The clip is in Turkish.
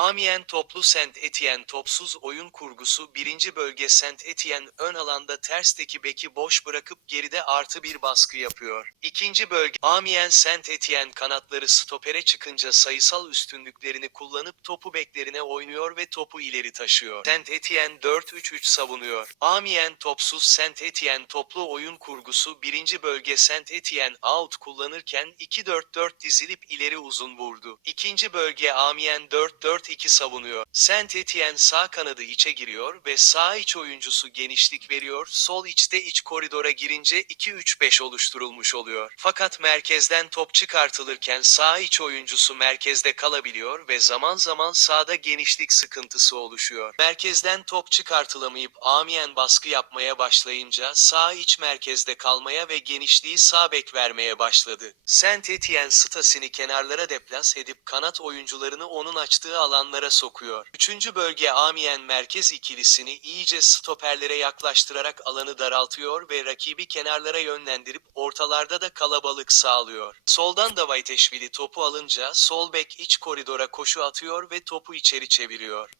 Amiens toplu Saint Etienne topsuz oyun kurgusu 1. bölge Saint Etienne ön alanda tersteki beki boş bırakıp geride artı bir baskı yapıyor. İkinci bölge Amiens Saint Etienne kanatları stopere çıkınca sayısal üstünlüklerini kullanıp topu beklerine oynuyor ve topu ileri taşıyor. Saint Etienne 4-3-3 savunuyor. Amiens topsuz Saint Etienne toplu oyun kurgusu 1. bölge Saint Etienne out kullanırken 2-4-4 dizilip ileri uzun vurdu. İkinci bölge Amiens 4-4-2 savunuyor. Saint Etienne sağ kanadı içe giriyor ve sağ iç oyuncusu genişlik veriyor. Sol içte iç koridora girince 2-3-5 oluşturulmuş oluyor. Fakat merkezden top çıkartılırken sağ iç oyuncusu merkezde kalabiliyor ve zaman zaman sağda genişlik sıkıntısı oluşuyor. Merkezden top çıkartılamayıp Amiens baskı yapmaya başlayınca sağ iç merkezde kalmaya ve genişliği sağ bek vermeye başladı. Saint Etienne stasini kenarlara deplas edip kanat oyuncularını onun açtığı alanlara sokuyor. Üçüncü bölge Amiens merkez ikilisini iyice stoperlere yaklaştırarak alanı daraltıyor ve rakibi kenarlara yönlendirip ortalarda da kalabalık sağlıyor. Soldan da Vayteşvili topu alınca sol bek iç koridora koşu atıyor ve topu içeri çeviriyor.